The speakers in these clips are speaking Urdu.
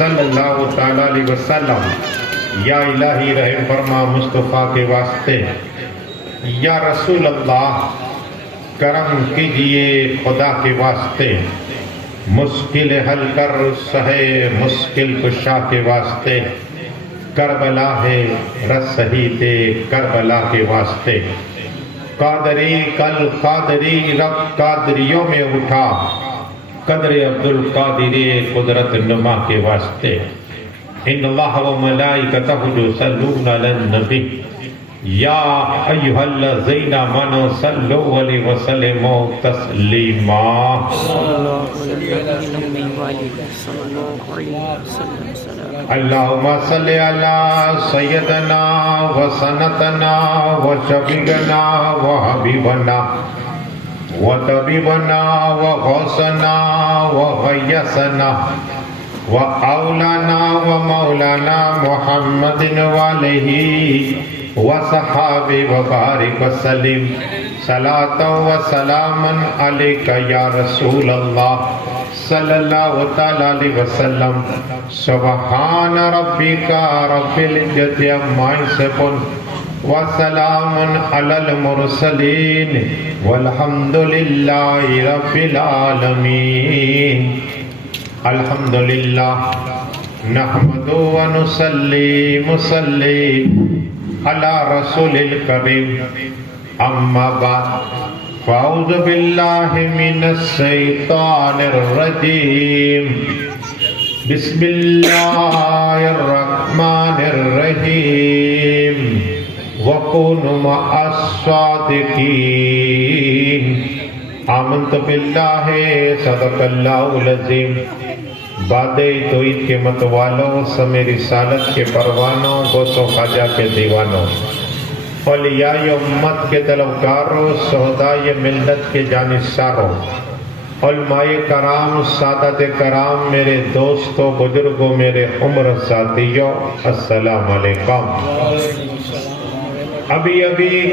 صلی اللہ تعالیٰ علیہ وسلم، یا الہی رحم فرما مصطفیٰ کے واسطے، یا رسول اللہ کرم کیجئے خدا کے واسطے، مشکل حل کر سہے مشکل کشا کے واسطے، کربلا ہے رس شہید کربلا کے واسطے، قادری کل قادری رب قادریوں میں اٹھا، قدر عبد القادر قدرت نما کے واسطے، ان اللہ و ملائکتہ یصلون علی النبی یا ایھا الذین آمنوا صلوا علیہ وسلموا تسلیما۔ اللہم صلی علی سیدنا و سندنا و شفیعنا و حبیبنا و طبیبنا و غوثنا و غیثنا و اولانا و مولانا محمد وعلیہ و صحابہ و بارک وسلم، صلاۃ و سلاما علیک یا رسول اللہ صلی اللہ تعالی علیہ وسلم۔ سبحان ربک رب العزۃ عما یصفون وسلام علی المرسلین والحمد للہ رب العالمین۔ الحمدللہ نحمد و نصلی علی رسول الکریم، اما بعد فاعوذ باللہ من الشیطان الرجیم، بسم اللہ الرحمن الرحیم، وَكُونُوا مَعَ الصَّادِقِينَ۔ آمنت باللہ صدق اللہ العظیم۔ بادِ توحید کے متوالوں، سمے رسالت کے پروانوں، غوث و خواجہ کے دیوانوں، اولیاء امت کے طلبکاروں، شہدائے ملت کے جانثاروں، علماء کرام، سادات کرام، میرے دوستوں، بزرگوں، میرے عمر ساتھیوں، السلام علیکم۔ ابھی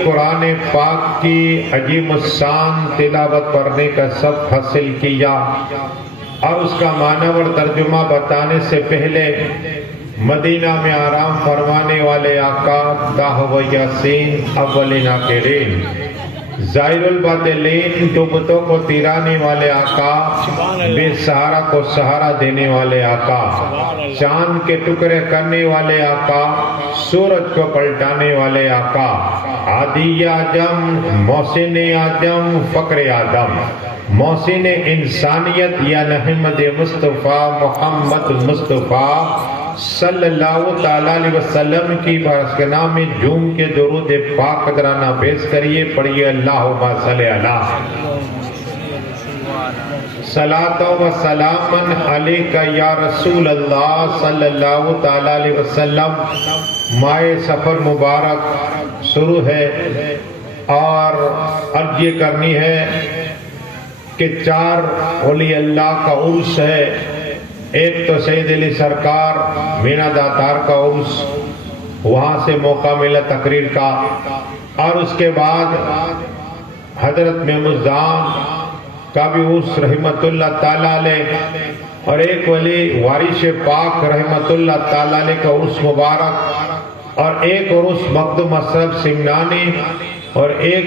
قرآن پاک کی عظیم الشان تلاوت پڑھنے کا سبق حاصل کیا، اور اس کا معنی اور ترجمہ بتانے سے پہلے مدینہ میں آرام فرمانے والے آقا داہ یاسین اولین آخرین، ظاہر الباطلین، ڈوبتوں کو تیرانے والے آقا، بے سہارا کو سہارا دینے والے آقا، چاند کے ٹکڑے کرنے والے آقا، سورج کو پلٹانے والے آقا، عادی اعظم، محسن اعظم، فقر آدم، محسن انسانیت یا احمد مصطفیٰ محمد مصطفیٰ صلی اللہ تعالیٰ علیہ وسلم کی بارگاہ میں جھوم کے درود پاک قدرانہ پیش کریے، پڑھیے اللہم صلی علی صلاۃ و سلاما علیک یا رسول اللہ صلی اللہ تعالیٰ علیہ وسلم۔ ماہ سفر مبارک شروع ہے اور عرض یہ کرنی ہے کہ 4 اولیاء اللہ کا عرس ہے۔ ایک تو سید علی سرکار مینا داتار کا عرس، وہاں سے موقع ملا تقریر کا، اور اس کے بعد حضرت محمودزان کا بھی عرس رحمت اللہ تعالیٰ علیہ، اور ایک ولی وارث پاک رحمت اللہ تعالیٰ علیہ کا عرس مبارک، اور ایک عرس مقدم اشرف سمنانی، اور ایک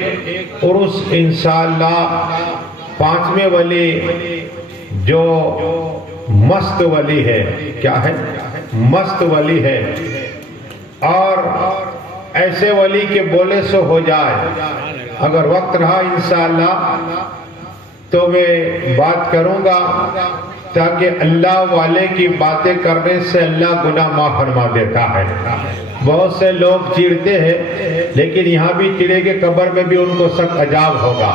عرس انشاءاللہ 5ویں ولی جو مست ولی ہے، کیا ہے؟ مست ولی ہے، اور ایسے ولی کے بولے سے ہو جائے، اگر وقت رہا انشاءاللہ تو میں بات کروں گا، تاکہ اللہ والے کی باتیں کرنے سے اللہ گناہ معاف فرما دیتا ہے۔ بہت سے لوگ چیڑتے ہیں، لیکن یہاں بھی چڑے کے قبر میں بھی ان کو سخت عذاب ہوگا۔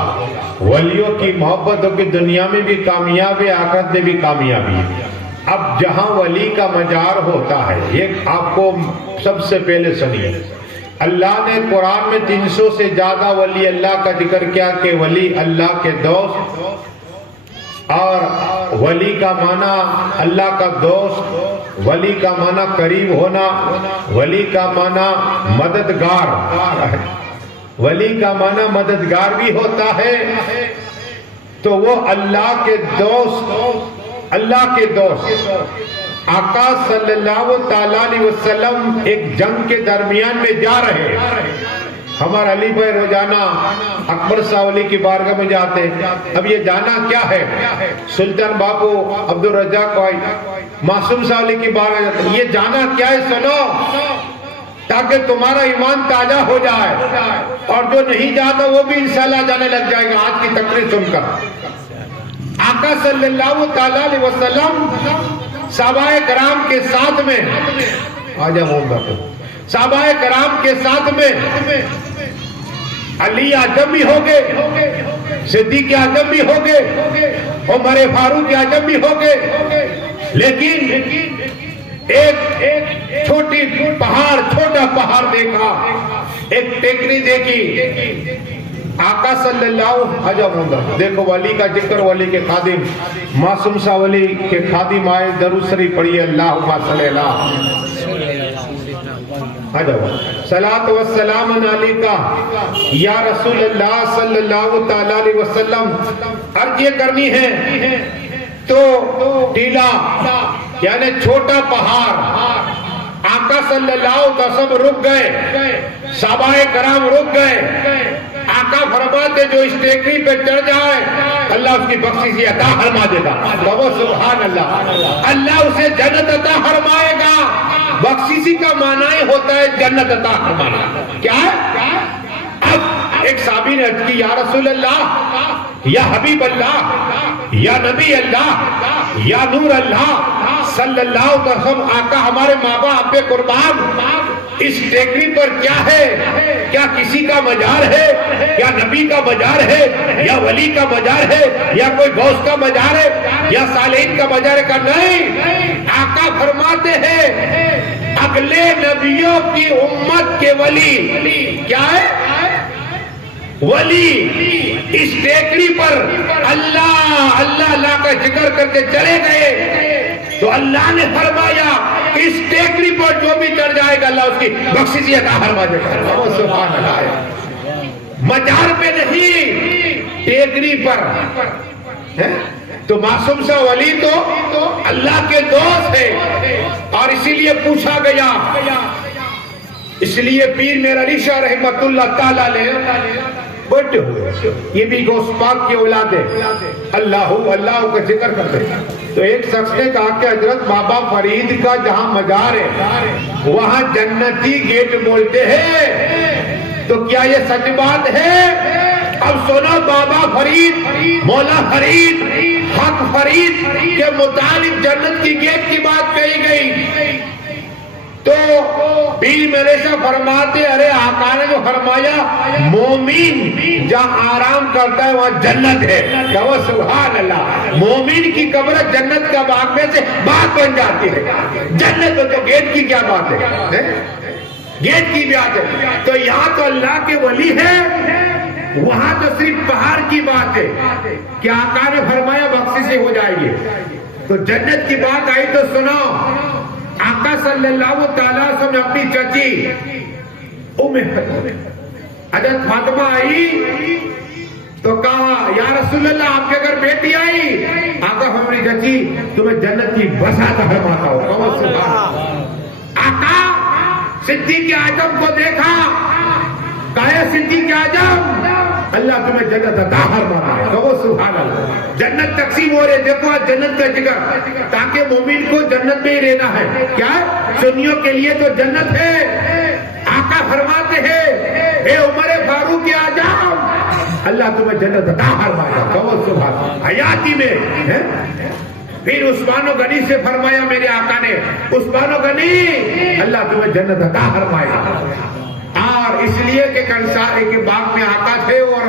ولیوں کی محبت کی دنیا میں بھی کامیاب ہے، آخرت میں بھی کامیابی ہے۔ اب جہاں ولی کا مزار ہوتا ہے، یہ آپ کو سب سے پہلے سنیے، اللہ نے قرآن میں 300 سے زیادہ ولی اللہ کا ذکر کیا کہ ولی اللہ کے دوست، اور ولی کا معنی اللہ کا دوست، ولی کا معنی قریب ہونا، ولی کا معنی مددگار، ولی کا معنی مددگار بھی ہوتا ہے۔ تو وہ اللہ کے دوست، اللہ کے دوست، آقا صلی اللہ تعالیٰ علیہ وسلم ایک جنگ کے درمیان میں جا رہے ہیں. ہمارا علی بھائی روزانہ اکبر صاحب علی کی بارگاہ میں جاتے ہیں. اب یہ جانا کیا ہے؟ سلطان باپو عبد الرزاق بھائی معصوم صاحب علی کی بارگاہ جاتے ہیں. یہ جانا کیا ہے؟ سنو، تاکہ تمہارا ایمان تازہ ہو جائے، اور جو نہیں جاتا وہ بھی انشاءاللہ جانے لگ جائے گا آج کی تقریر سن کر. آقا صلی اللہ تعالیٰ علیہ وسلم صحابہ کرام کے ساتھ میں صحابہ کرام کے ساتھ میں علی اعظم بھی ہو گئے، صدیق اعظم بھی ہو گئے، عمر فاروق اعظم بھی ہو گئے. لیکن ایک چھوٹا پہاڑ دیکھا، ایک ٹیکری دیکھی. آقا صلی اللہ علیہ وسلم دیکھو ولی کا ذکر، ولی کے خادم معصوم صاحب ولی کے خادم آئے. درود شریف پڑھیے، اللہم صلی اللہ صلاۃ والسلام علیکہ یا رسول اللہ صلی اللہ تعالیٰ علیہ وسلم. عرض یہ کرنی ہے تو ٹیلا یعنی چھوٹا پہاڑ، آقا صلی اللہ علیہ وسلم رک گئے، صحابہ کرام رک گئے. آقا فرماتے جو اس ٹیکری پہ چڑھ جائے اللہ اس کی بخشش عطا فرما دے گا. سبحان اللہ، اللہ اسے جنت عطا فرمائے گا. بخشش کا معنی ہوتا ہے جنت عطا فرمانا. کیا ہے؟ اب ایک صحابی نے عرض کی یا رسول اللہ، یا حبیب اللہ، یا نبی اللہ، یا نور اللہ صلی اللہ علیہ وسلم، آقا ہمارے ماں باپ پہ قربان، اس ٹیکری پر کیا ہے؟ کیا کسی کا مزار ہے؟ یا نبی کا مزار ہے؟ یا ولی کا مزار ہے؟ یا کوئی غوث کا مزار ہے؟ یا صالحین کا مزار ہے؟ کا نہیں. آقا فرماتے ہیں اگلے نبیوں کی امت کے ولی کیا ہے؟ ولی اس ٹیکری پر اللہ اللہ اللہ کا ذکر کر کے چلے گئے تو اللہ نے فرمایا کہ اس ٹیکری پر جو بھی چڑھ جائے گا اللہ اس کی بخشش عطا فرما دے گا. سبحان اللہ. مزار پہ نہیں، ٹیکری پر. تو معصوم سا ولی تو اللہ کے دوست ہے، اور اسی لیے پوچھا گیا. اس لیے پیر میرا علی شاہ رحمت اللہ تعالیٰ علیہ بڑے ہوئے، یہ بھی غوث پاک کی اولاد ہے، اللہ اللہ کا ذکر کرتے ہیں. تو ایک شخص نے کہا کہ حضرت بابا فرید کا جہاں مزار ہے وہاں جنتی گیٹ بولتے ہیں، تو کیا یہ سچ بات ہے؟ اب سنو، بابا فرید، مولا فرید، حق فرید کے متعلق جنت کی گیٹ کی بات کہی گئی. تو پیر میرے سے فرماتے ارے آقا نے جو فرمایا مومن جہاں آرام کرتا ہے وہاں جنت ہے. کہو سبحان اللہ. مومن کی قبر جنت کا باغ میں سے بات بن جاتی ہے. جنت تو گیٹ کی کیا بات ہے؟ گیٹ کی بات ہے. تو یہاں تو اللہ کے ولی ہے، وہاں تو صرف پہاڑ کی بات ہے کہ آقا نے فرمایا بخشش سے ہو جائے گی. تو جنت کی بات آئی تو سنو. آقا صلی اللہ تعالیٰ وسلم اپنی چچی حضرت فاطمہ آئی تو کہا یا رسول اللہ آپ کے گھر بیٹی آئی. آقا ہماری چچی تمہیں جنت کی بساط فرماتا ہو. آقا صدیق اعظم کو دیکھا، کہا صدیق اعظم اللہ تمہیں جنت عطا فرماتا ہے. کہو سبحان اللہ. جنت تقسیم ہو رہے، دیکھو آج جنت کا ذکر، تاکہ مومن کو جنت میں ہی رہنا ہے. کیا سنیوں کے لیے تو جنت ہے. آقا فرماتے ہیں اے عمر فاروق اعظم اللہ تمہیں جنت عطا فرماتا ہے. کہو سبحان اللہ. حیاتی میں پھر عثمان و غنی سے فرمایا میرے آقا نے، عثمان و غنی اللہ تمہیں جنت عطا فرمائے. اور اس لیے کہ کنسارے کے باغ میں آقا تھے، اور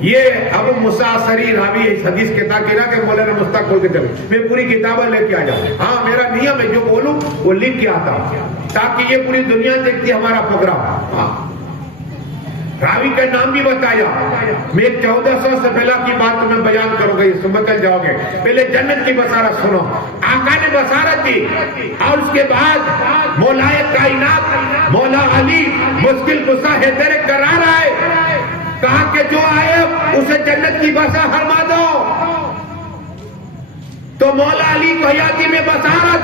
یہ ابو مساصری راوی اس حدیث کے تاکیرہ کہ مولانا مستق کھول کے چلے. میں پوری کتابیں لے کے آ جاؤں. ہاں میرا نیم ہے جو بولوں وہ لکھ کے آتا ہوں تاکہ یہ پوری دنیا دیکھتی ہمارا پروگرام. ہاں راوی کا نام بھی بتایا. میں 1400 سے پہلا کی بات تمہیں بیان کروں گا، یہ سمجھ جاؤ گے. پہلے جنت کی بصارت سنو. آقا نے بصارت دی اور اس کے بعد مولا کائنات مولا علی مشکل کشا حیدر قرار آئے، کہا کہ جو آئے اسے جنت کی بسا فرما دو. تو مولا علی کو حیاتی میں بصارت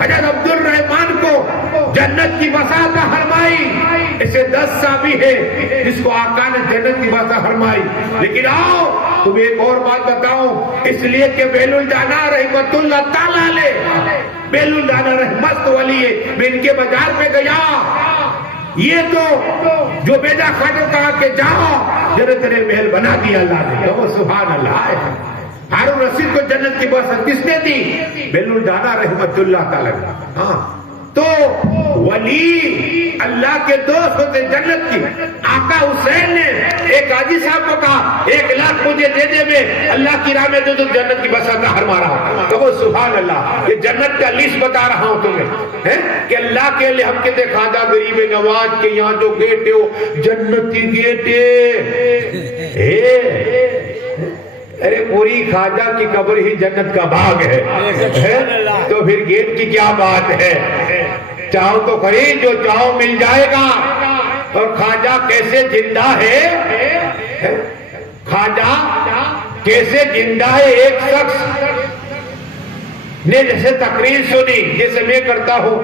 حضرت عبد الرحمن کو جنت کی وسعت فرمائی. اسے 10 صحابی ہے جس کو آقا نے جنت کی وسعت فرمائی. لیکن آؤ تمہیں ایک اور بات بتاؤں، اس لیے کہ بیل الجانا رحمت اللہ تعالی علیہ، بیل الجانا رحمت ولی ہے. میں ان کے بازار پہ گیا، یہ تو جو بیدا خاطر کہا کہ جاؤ جنت نے محل بنا دیا اللہ نے. تو سبحان اللہ. ہارون رشید کو جنت کی بسط کس نے دی؟ بیل الجانا رحمت اللہ تعالی. ہاں تو ولی اللہ کے دوست ہوتے جنت کی. آقا حسین نے ایک حاجی صاحب کو کہا 1 لاکھ مجھے دے دے، میں اللہ کی راہ میں تو جنت کی بسط کا حرما رہا ہوں. تو وہ سبحان اللہ، یہ جنت کا لسٹ بتا رہا ہوں تمہیں کہ اللہ کے لیے ہم کہتے خواجہ غریب نواز کے یہاں جو گیٹ ہے وہ جنتی گیٹ ہے. ارے پوری خواجہ کی قبر ہی جنت کا باغ ہے، تو پھر گیٹ کی کیا بات ہے؟ چاہو تو خرید، جو چاہو مل جائے گا. اور خواجہ کیسے زندہ ہے، خواجہ کیسے زندہ ہے. ایک شخص نے جیسے تقریر سنی، جیسے میں کرتا ہوں،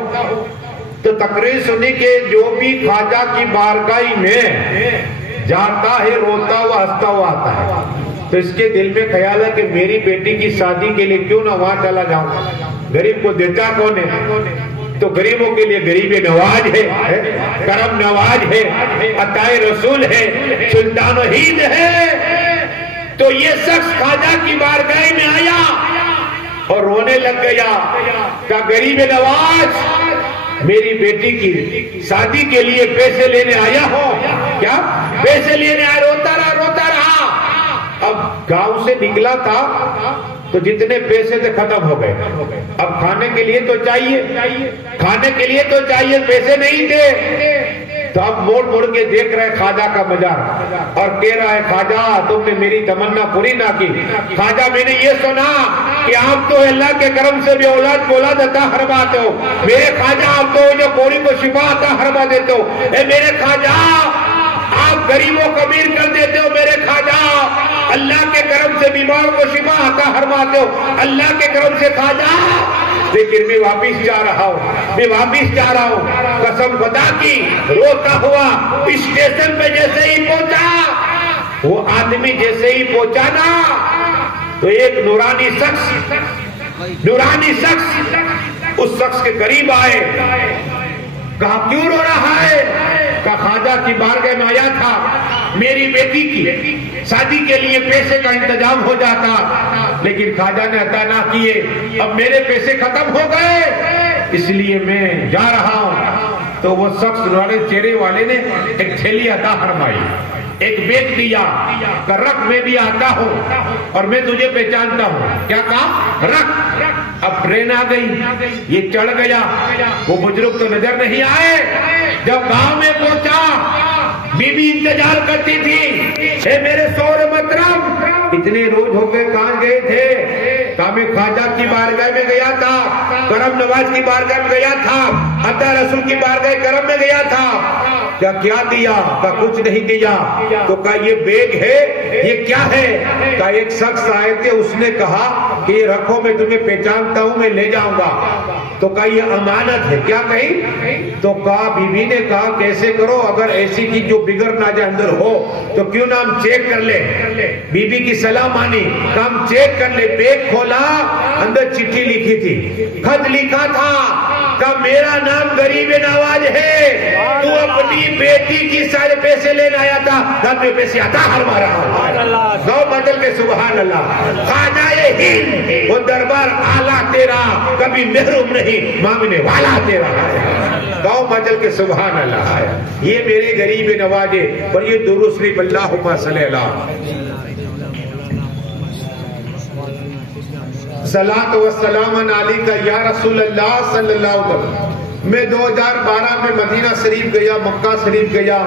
تو تقریر سنی کہ جو بھی خواجہ کی بارگاہ میں جاتا ہے روتا ہوا ہنستا ہوا آتا ہے. تو اس کے دل میں خیال ہے کہ میری بیٹی کی شادی کے لیے کیوں نہ وہاں چلا جاؤں. غریب کو دیتا کون ہے؟ تو غریبوں کے لیے غریب نواز ہے، کرم نواز ہے، عطائے رسول ہے، سلطان و ہند ہے. تو یہ شخص خواجہ کی بارگاہ میں آیا اور رونے لگ گیا. کہ غریب نواز میری بیٹی کی شادی کے لیے پیسے لینے آیا ہو. کیا پیسے لینے آیا؟ روتا رہا روتا رہا. اب گاؤں سے نکلا تھا تو جتنے پیسے تھے ختم ہو گئے. اب کھانے کے لیے تو چاہیے، کھانے کے لیے تو چاہیے، پیسے نہیں تھے. تو اب موڑ موڑ کے دیکھ رہے خواجہ کا مزار اور کہہ رہا ہے خواجہ تم نے میری تمنا پوری نہ کی. خواجہ میں نے یہ سنا کہ آپ تو اللہ کے کرم سے بھی اولاد عطا فرماتے ہو. میرے خواجہ آپ تو جو کوڑی کو شفا عطا فرما دیتے ہو. اے میرے خواجہ آپ غریبوں کو امیر کر دیتے ہو. میرے خواجہ اللہ کے کرم سے بیمار کو شفا عطا فرماتے ہو. اللہ کے کرم سے خواجہ. لیکن میں واپس جا رہا ہوں، قسم خدا کی روتا ہوا اسٹیشن پہ جیسے ہی پہنچا، وہ آدمی جیسے ہی پہنچا نا تو ایک نورانی شخص اس شخص کے قریب آئے. کہا کیوں رو رہا ہے؟ کہا خواجہ کی بارگاہ میں آیا تھا، میری بیٹی کی شادی کے لیے پیسے کا انتظام ہو جاتا، لیکن خواجہ نے عطا نہ کیے. اب میرے پیسے ختم ہو گئے، اس لیے میں جا رہا ہوں. تو وہ شخص نورانی چہرے والے نے ایک تھیلی عطا فرمائی، ایک بیگ دیا کہ رکھ میں بھی آتا ہوں اور میں تجھے پہچانتا ہوں. کیا کہا؟ رکھ. اب ٹرین آ گئی، یہ چڑھ گیا. وہ بزرگ تو نظر نہیں آئے. جب گاؤں میں پہنچا بی بی انتظار کرتی تھی. اے میرے شوہر محترم اتنے روز ہو گئے کہاں گئے تھے؟ کہا میں خواجہ کی بارگاہ میں گیا تھا، کرم نواز کی بارگاہ میں گیا تھا، عطا رسول کی بارگاہ کرم میں گیا تھا. کیا دیا؟ کہا کچھ نہیں دیا. تو کہا یہ بیگ ہے، یہ کیا ہے؟ کہا ایک شخص آئے تھے، اس نے کہا کہ یہ رکھو میں تمہیں پہچانتا ہوں، میں لے جاؤں گا. تو کہا یہ امانت ہے. کیا کہی؟ تو کہا بی بی نے کہا کیسے کرو، اگر ایسی کی جو بگڑ نہ جائے اندر ہو تو کیوں نہ ہم چیک کر لیں. بی بی کی صلاح مانی. کہا ہم چیک کر لیں. بیگ کھولا، اندر چٹھی لکھی تھی، خط لکھا تھا کہ میرا نام غریب نواز ہے، تو اپنی بیٹی کی سارے پیسے لینے آیا تھا، میں پیسے عطا فرما رہا ہوں. گاؤں بدل کے سبحان اللہ. خواجہ ہند وہ دربار آلہ تیرا، کبھی محروم نہیں مانگنے والا تیرا. گاؤں بدل کے سبحان اللہ. یہ میرے غریب نوازے اور یہ درود شریف اللہم صلی اللہ صلاۃ و سلام علیکہ یا رسول اللہ صلی اللہ علیہ وسلم. میں 2012 میں مدینہ شریف گیا، مکہ شریف گیا،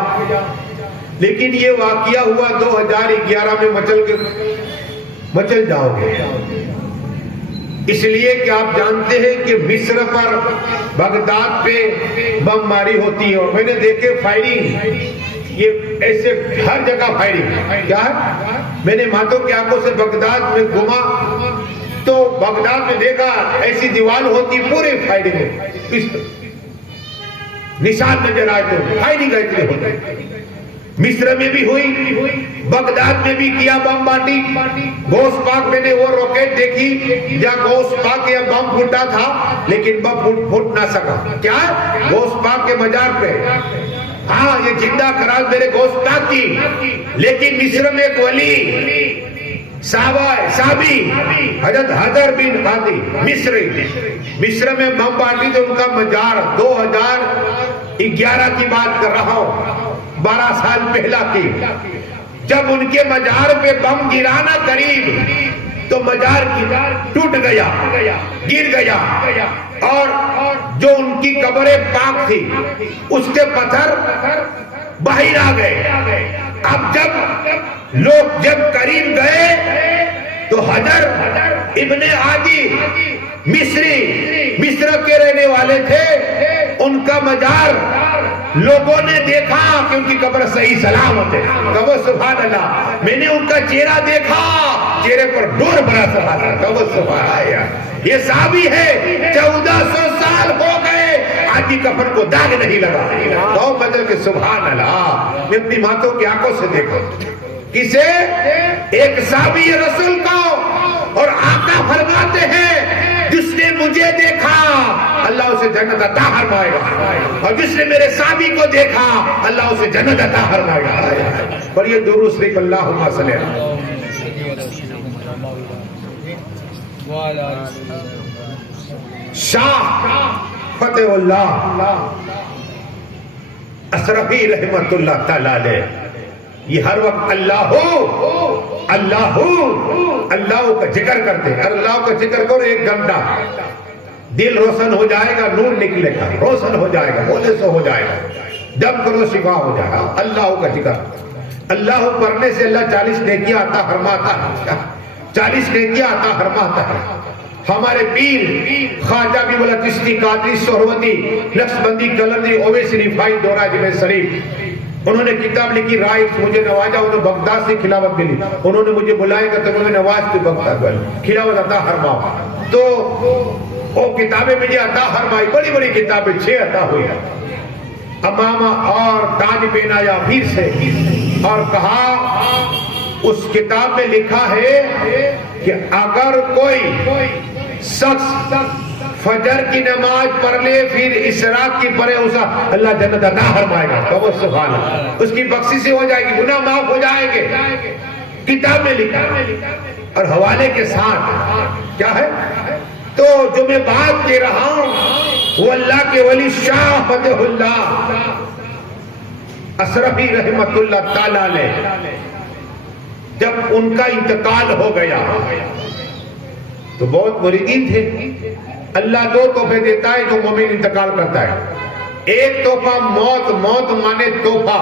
لیکن یہ واقعہ ہوا 2011 میں مچل جاؤ گے. اس لیے کہ آپ جانتے ہیں کہ مصر پر بغداد پہ بم ماری ہوتی ہے اور میں نے دیکھے فائرنگ، یہ ایسے ہر جگہ فائرنگ. کیا ہے؟ میں نے ماتوں کی آنکھوں سے بغداد میں گھوما تو بغداد میں دیکھا ایسی دیوار ہوتی پورے فائرنگ میں نشان نظر آئے تو فائرنگ اتنے ہوتے. مصر میں بھی ہوئی, بغداد میں بھی کیا بم بارڈی. غوث پاک میں نے وہ راکٹ دیکھی جہاں غوث پاک کے بم پھوٹا تھا لیکن بم پھوٹ نہ سکا. کیا غوث پاک کے مزار پہ, ہاں یہ زندہ خراج میرے غوث پاک کی. لیکن مصر میں ایک ولی صحابی حضرت حضر بن خاطی مصر میں بم بارڈی تو ان کا مزار 2011 کی بات کر رہا ہوں, 12 سال پہلا کی. جب ان کے مزار پہ بم گرانا قریب تو مزار ٹوٹ گیا, گر گیا, اور جو ان کی قبر پاک تھی اس کے پتھر باہر آ گئے. اب جب قریب گئے تو حجر ابن عادی مصر کے رہنے والے تھے, ان کا مزار لوگوں نے دیکھا کہ ان کی قبر صحیح سلامت ہے. کہو سبحان اللہ. میں نے ان کا چہرہ دیکھا, چہرے پر نور برس رہا تھا. کہو سبحان اللہ. یہ صحابی ہے, 1400 سال ہو گئے آج کی کفن کو داغ نہیں لگا. کہو بدل کے سبحان اللہ. میں اپنی ماتوں کی آنکھوں سے دیکھا. کسے؟ ایک صحابی رسول کو, اور آقا فرماتے ہیں جس نے مجھے دیکھا اللہ اسے جنت عطا فرمائے گا, اور جس نے میرے صحابی کو دیکھا اللہ اسے جنت عطا فرمائے گا. اور یہ درود شریف اللہم صلی اللہ شاہ فتح اللہ اشرفی رحمت اللہ تعالی علیہ, یہ ہر وقت اللہ کا ذکر کرتے ہیں. اللہ کا ذکر کرو 1 گھنٹہ, دل روشن ہو جائے گا, نور نکلے گا, روشن ہو جائے گا, بولے سے ہو جائے گا, دم کرو شفا ہو جائے گا. اللہ کا ذکر, اللہ پڑھنے سے اللہ 40 نیکیاں عطا فرماتا ہے, 40 نیکیاں عطا فرماتا ہے. ہمارے پیر خواجہ بھی بولا چشتی قادری سہروردی نقشبندی کلندری اویسی رفاعی دورہ اجمیر شریف, انہوں نے کتاب لکھی رائٹ, مجھے نوازا, انہوں نے بغداد سے خلافت ملی, انہوں نے مجھے بلائے کہ تمہیں نواز تو بغداد والی خلافت عطا فرماؤ. تو وہ کتابیں مجھے عطا فرمائی, بڑی بڑی کتابیں 6 عطا ہوئی, امامہ اور تاج پہنایا پھر سے, اور کہا اس کتاب میں لکھا ہے کہ اگر کوئی شخص فجر کی نماز پڑھ لے پھر اشراق کی پڑھے اسا اللہ جنت عطا فرمائے گا. کہو سبحان اللہ. اس کی بخشش سے ہو جائے گی, گناہ معاف ہو جائیں گے. کتاب میں لکھا اور حوالے کے ساتھ کیا ہے. تو جو میں بات کہہ رہا ہوں وہ اللہ کے ولی شاہ فتح اللہ اشرفی رحمت اللہ تعالی علیہ, جب ان کا انتقال ہو گیا تو بہت مریدین تھے. اللہ 2 تحفے دیتا ہے جو مومن انتقال کرتا ہے. ایک تحفہ موت, موت مانے تحفہ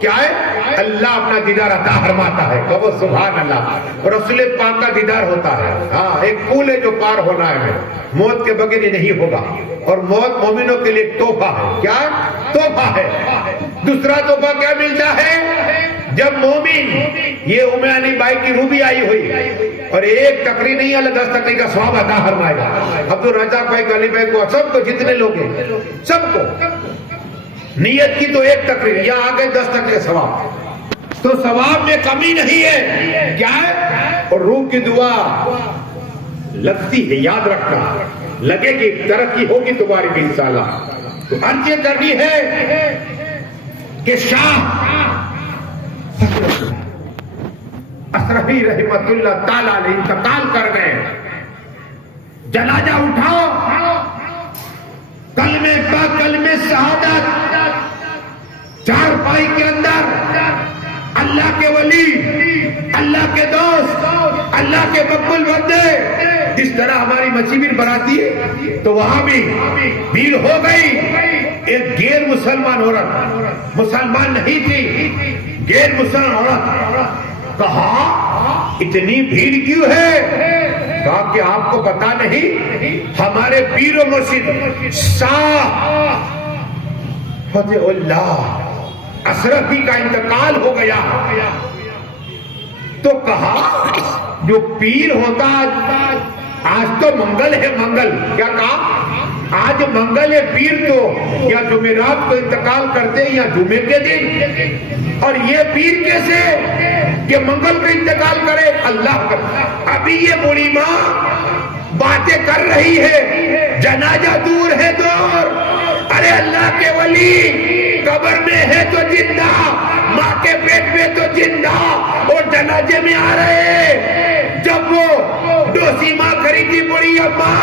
کیا ہے, اللہ اپنا دیدار عطا فرماتا ہے. کہو سبحان اللہ. رسول پاک کا دیدار ہوتا ہے. ہاں ایک پول ہے جو پار ہونا ہے, موت کے بغیر یہ نہیں ہوگا. اور موت مومنوں کے لیے ایک تحفہ ہے. کیا تحفہ ہے. دوسرا تحفہ کیا ملتا ہے, جب مومن, یہ علی بھائی کی روح بھی آئی ہوئی, اور ایک تقریر نہیں اللہ 10 تقریر کا ثواب عطا فرمائے گا. عبدالرزاق بھائی, علی بھائی کو, سب کو, جتنے لوگ ہیں سب کو نیت کی تو 1 تقریر, یہاں آگے 10 تقریر ثواب. تو ثواب میں کمی نہیں ہے. کیا ہے, اور روح کی دعا لگتی ہے, یاد رکھنا, لگے گی ترقی ہوگی تمہاری بھی انشاءاللہ. تو عرض یہ کرنی ہے کہ شاہ اشرفی رحمت اللہ تعالی علیہ انتقال کر گئے. جنازہ اٹھاؤ, کلمے پاک, کلمے شہادت, 4 پائی کے اندر اللہ کے ولی, اللہ کے دوست, اللہ کے مقبول بندے. جس طرح ہماری مسجد بناتی ہے تو وہاں بھی بھیڑ ہو گئی. ایک غیر مسلمان عورت, مسلمان نہیں تھی, غیر مسلمان عورت, کہا اتنی بھیڑ کیوں ہے؟ کہا کہ آپ کو پتا نہیں ہمارے پیر و مرشد شاہ فتح اللہ اشرفی کا انتقال ہو گیا. تو کہا جو پیر ہوتا آج تو منگل ہے منگل. کیا کہا؟ آج منگل ہے. پیر تو یا جمعرات کو انتقال کرتے ہیں یا جمعے کے دن. اور یہ پیر کیسے کہ منگل کو انتقال کرے؟ اللہ کا. ابھی یہ بوڑھی ماں باتیں کر رہی ہے, جنازہ دور ہے دور. ارے اللہ کے ولی قبر میں ہے تو زندہ, ماں کے پیٹ میں تو زندہ, اور جنازے میں آ رہے. جب وہ ڈوسی ماں خریدی بڑی اماں,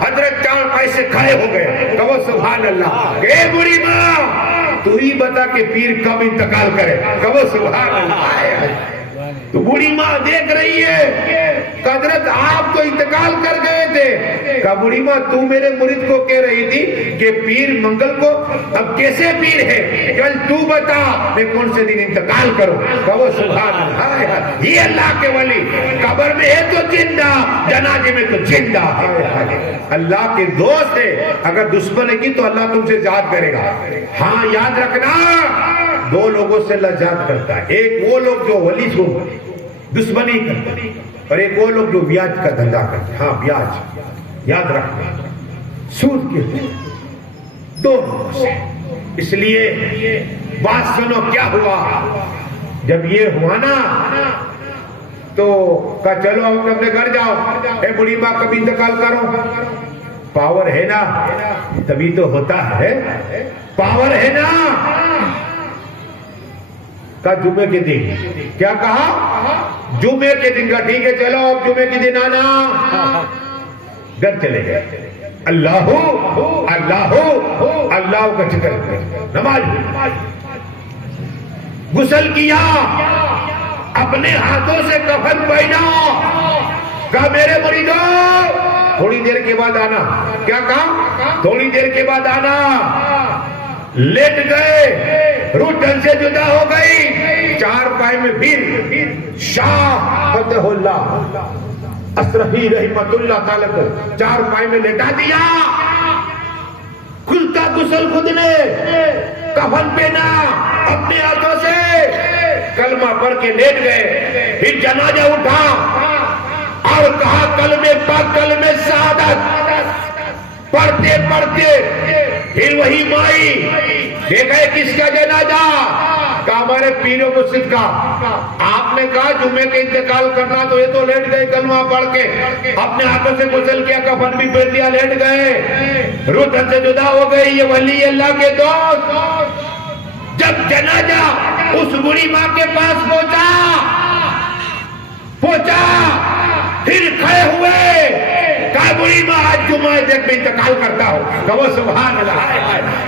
حضرت 4 پیسے کھائے ہو گئے. کہو سبحان اللہ. اے بڑی ماں تو ہی بتا کہ پیر کب انتقال کرے. کہو سبحان اللہ. تو بوڑھی ماں دیکھ رہی ہے کہ حضرت آپ تو انتقال کر گئے تھے. کہا بوڑھی ماں تو میرے مرید کو کہہ رہی تھی کہ پیر منگل کو, اب کیسے پیر ہے؟ چل تو بتا میں کون سے دن انتقال کروں. کہو سبحان اللہ. یہ اللہ کے ولی قبر میں ہے تو زندہ, جنازے میں تو زندہ. اللہ کے دوست ہے. اگر دشمن ہے کی تو اللہ تم سے یاد کرے گا. ہاں یاد رکھنا, 2 لوگوں سے اللہ یاد کرتا ہے. ایک وہ لوگ جو ولی سے دشمنی کرتے, اور ایک وہ لوگ جو بیاج کا دھندا کرتے. ہاں بیاج یاد رکھنا, سود کے 2 لوگوں سے. اس لیے بات سنو کیا ہوا. جب یہ ہوا نا تو کہا چلو ہم اپنے گھر جاؤ. اے بڑی ماں کبھی انتقال کرو. پاور ہے نا تبھی تو ہوتا ہے. پاور ہے نا. کہا جمعے کے دن. کیا کہا؟ جمعے کے دن. کا ٹھیک ہے چلو اب جمعے کے دن آنا. گھر چلے گئے. اللہ اللہ اللہ کا ذکر کرے, نماز غسل کیا, اپنے ہاتھوں سے کفن پہنا. کہا میرے مریدوں تھوڑی دیر کے بعد آنا. کیا کہا؟ تھوڑی دیر کے بعد آنا. لیٹ گئے, روح تن سے جدا ہو گئی. 4 پائے میں پھر شاہ فتح اللہ اشرفی رحمت اللہ تعالی کو 4 پائے میں لیٹا دیا. کھلتا غسل خود نے, کفن پہنا اپنے ہاتھوں سے, کلمہ پڑھ کے لیٹ گئے. پھر جنازہ اٹھا اور کہا کلمہ پاک کلمہ شہادت پڑھتے پڑھتے پھر وہی مائی دیکھا ہے کس کا جنازہ؟ کہا ہمارے پیر و مرشد کا. آپ نے کہا جمعے کے انتقال کرنا تو یہ تو لیٹ گئے کلمہ پڑھ کے, اپنے ہاتھوں سے غسل کیا, کفن بھی پہن لیا, لیٹ گئے, روح تن سے جدا ہو گئی. یہ ولی اللہ کے دوست. جب جنازہ اس بڑی ماں کے پاس پہنچا پھر کھڑے ہوئے. کہا بڑی ماں آج جمعہ دیکھ میں انتقال کرتا ہوں. کہو سبحان اللہ.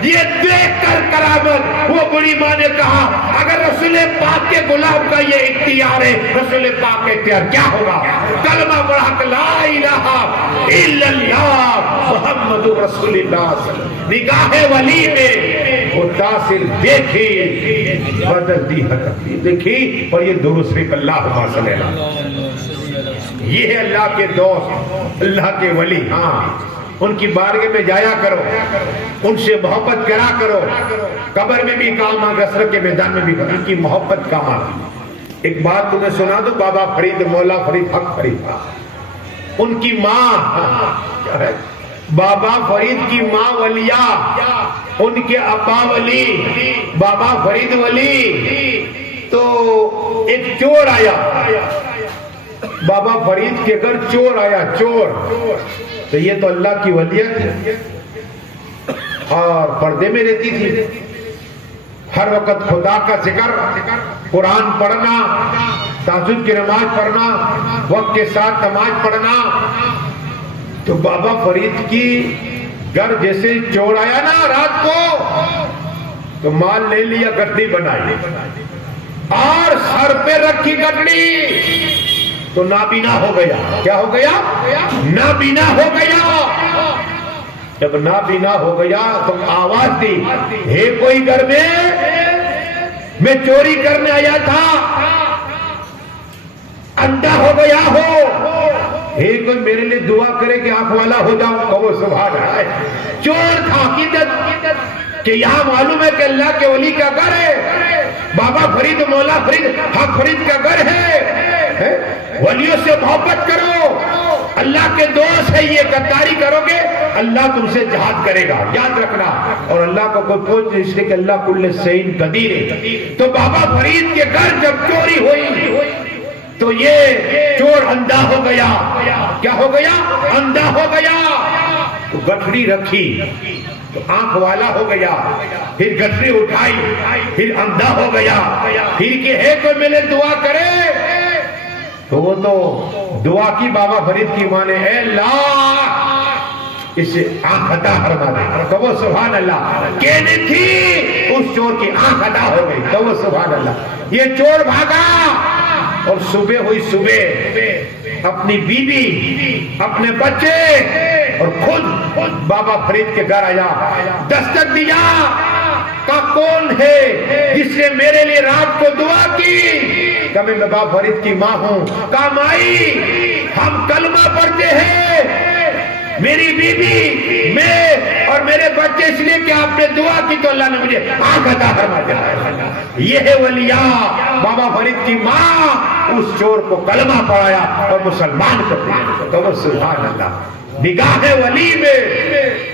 یہ دیکھ کر کرامت وہ بڑی ماں نے کہا اگر رسول پاک کے غلام کا یہ اختیار ہے, رسول پاک کا اختیار کیا ہوگا؟ کلمہ پڑھا کہ لا الہ الا اللہ محمد رسول اللہ. نگاہ ولی میں وہ تاثر دیکھی, بدل دی حقیقت دیکھی, اور یہ درود شریف اللہم صلی اللہ. یہ ہے اللہ کے دوست, اللہ کے ولی. ہاں ان کی بارگاہ میں جایا کرو, ان سے محبت کرا کرو. قبر میں بھی کام آ, غسل کے میدان میں بھی ان کی محبت کام آ. ایک بات تمہیں سنا دو, بابا فرید مولا فرید حق فرید, ان کی ماں بابا فرید کی ماں ولیہ, ان کے ابا ولی, بابا فرید ولی. تو ایک چور آیا, بابا فرید کے گھر چور آیا, چور. تو یہ تو اللہ کی ولیت ہے اور پردے میں رہتی تھی, ہر وقت خدا کا ذکر, قرآن پڑھنا, تہجد کی نماز پڑھنا, وقت کے ساتھ نماز پڑھنا. تو بابا فرید کی گھر جیسے چور آیا نا رات کو, تو مال لے لیا, گٹڑی بنائی اور سر پہ رکھی گٹڑی, تو نابینا ہو گیا. کیا ہو گیا؟ نابینا ہو گیا. جب نابینا ہو گیا تو آواز دی, ہے کوئی گھر میں چوری کرنے آیا تھا, اندھا ہو گیا ہو, ہے کوئی میرے لیے دعا کرے کہ آنکھ والا ہو جاؤں. کہو سبحان اللہ. چور تھا عقیدت کہ یہاں معلوم ہے کہ اللہ کے ولی کا گھر ہے, بابا فرید مولا فرید حق فرید کا گھر ہے, ولیوں سے محبت کرو. اللہ کے دوست ہے، یہ غداری کرو گے اللہ تم سے جہاد کرے گا، یاد رکھنا۔ اور اللہ کو کوئی پوچھ نہیں، اس لیے کہ اللہ کل شیء قدیر ہے۔ تو بابا فرید کے گھر جب چوری ہوئی تو یہ چور اندھا ہو گیا۔ کیا ہو گیا؟ اندھا ہو گیا۔ تو گٹھڑی رکھی تو آنکھ والا ہو گیا، پھر گٹھڑی اٹھائی پھر اندھا ہو گیا، پھر کہ ہے کوئی میرے دعا کرے، تو وہ تو دعا کی بابا فرید کی ماں نے، اے اللہ اسے آنکھ عطا فرما دے، تو وہ سبحان اللہ کہنے تھی، اس چور کی آنکھ عطا ہو گئی، تو وہ سبحان اللہ۔ یہ چور بھاگا اور صبح ہوئی، صبح اپنی بیوی اپنے بچے اور خود بابا فرید کے گھر آیا، دستک دیا، کہا کون ہے جس نے میرے لیے رات کو دعا کی؟ کہا میں بابا فرید کی ماں ہوں۔ کہا مائی ہم کلمہ پڑھتے ہیں، میری بیوی میں اور میرے بچے، اس لیے کہ آپ نے دعا کی تو اللہ نے مجھے آنکھ عطا فرما دیا۔ یہ ہے ولیاء، بابا فرید کی ماں اس چور کو کلمہ پڑھایا اور مسلمان کر دیا، تو وہ سبحان اللہ۔ نگاہ ولی میں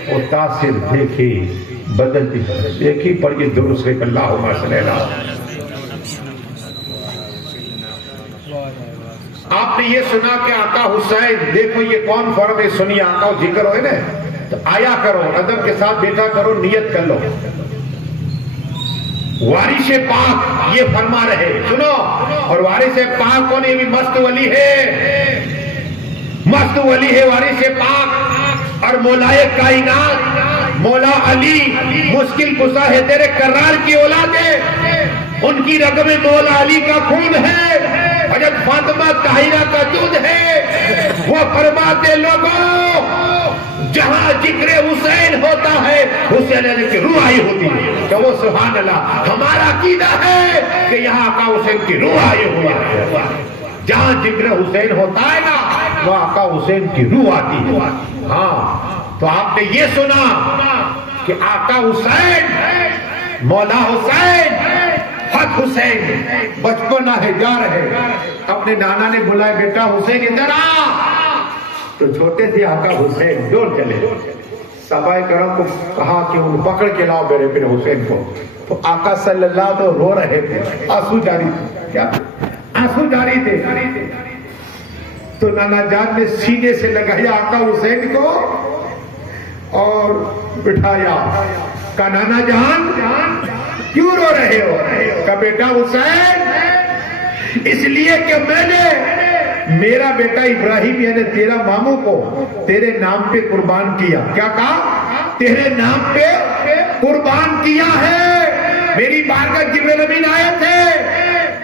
وہ تاثر دیکھی بدلتی، دیکھی پڑھیے درست ہے، اللہم صلی اللہ۔ آپ نے یہ سنا کہ آقا حسین، دیکھو یہ کون فرم ہے، سنیے آقا ذکر ہوئے نا تو آیا کرو، ادب کے ساتھ بیٹھا کرو، نیت کر لو۔ وارث پاک یہ فرما رہے، سنو، اور وارث پاک کون ہے؟ یہ بھی مست ولی ہے، مست ولی ہے وارث پاک، اور مولائے کائنات مولا علی مشکل کشا ہے، تیرے کرار کی اولاد ہے، ان کی رگ میں مولا علی کا خون ہے، حضرت فاطمہ طاہرہ کا دودھ ہے۔ وہ فرماتے لوگوں جہاں ذکر حسین ہوتا ہے حسین علی کی روح آئی ہوتی ہے، کہ وہ سبحان اللہ۔ ہمارا عقیدہ ہے کہ یہاں آقا حسین کی روح آئی ہوئی ہے، جہاں ذکر حسین ہوتا ہے نا وہ آقا حسین کی روح آتی ہے۔ ہاں تو آپ نے یہ سنا کہ آقا حسین، مولا حسین، حق حسین بچپنا ہے، جا رہے، اپنے نانا نے بلائے، بیٹا حسین ادھر آ، تو چھوٹے تھے آقا حسین دوڑ چلے، صحابہ کرام کو کہا کہ ان پکڑ کے لاؤ میرے پھر حسین کو، تو آقا صلی اللہ تو رو رہے تھے، آنسو جاری تھے، کیا آنسو جاری تھے، تو نانا جان نے سینے سے لگایا آقا حسین کو اور بٹھایا، کہا نانا جان کیوں رو رہے ہو؟ کہا بیٹا حسین اس لیے کہ میں نے میرا بیٹا ابراہیم یعنی تیرا ماموں کو تیرے نام پہ قربان کیا۔ کیا کہا؟ تیرے نام پہ قربان کیا ہے۔ میری بارگاہ جبرائیل امین آئے تھے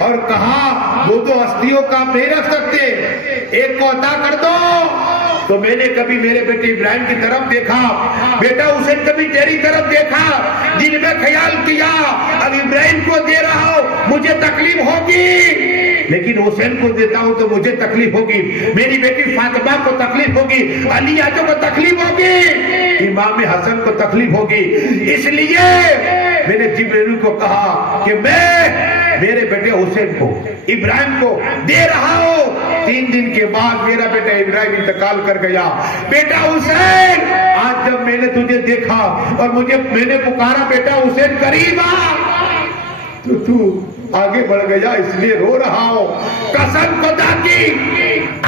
اور کہا وہ تو ہستیوں کا نہیں رکھ سکتے، ایک کو عطا کر دو۔ تو میں نے کبھی میرے بیٹے ابراہیم کی طرف دیکھا، بیٹا حسین کبھی تیری طرف دیکھا، دل میں خیال کیا اب ابراہیم کو دے رہا ہوں مجھے تکلیف ہوگی، لیکن حسین کو دیتا ہوں تو مجھے تکلیف ہوگی، میری بیٹی فاطمہ کو تکلیف ہوگی، علی آجو کو تکلیف ہوگی، امام حسن کو تکلیف ہوگی، اس لیے میں نے جبرائیل کو کہا کہ میں میرے بیٹے حسین کو ابراہیم کو دے رہا ہوں۔ 3 دن کے بعد میرا بیٹا ابراہیم انتقال کر گیا۔ بیٹا حسین آج جب میں نے تجھے دیکھا اور میں نے پکارا بیٹا حسین قریب آ، تو آگے بڑھ گیا، اس لیے رو رہا ہوں۔ قسم خدا کی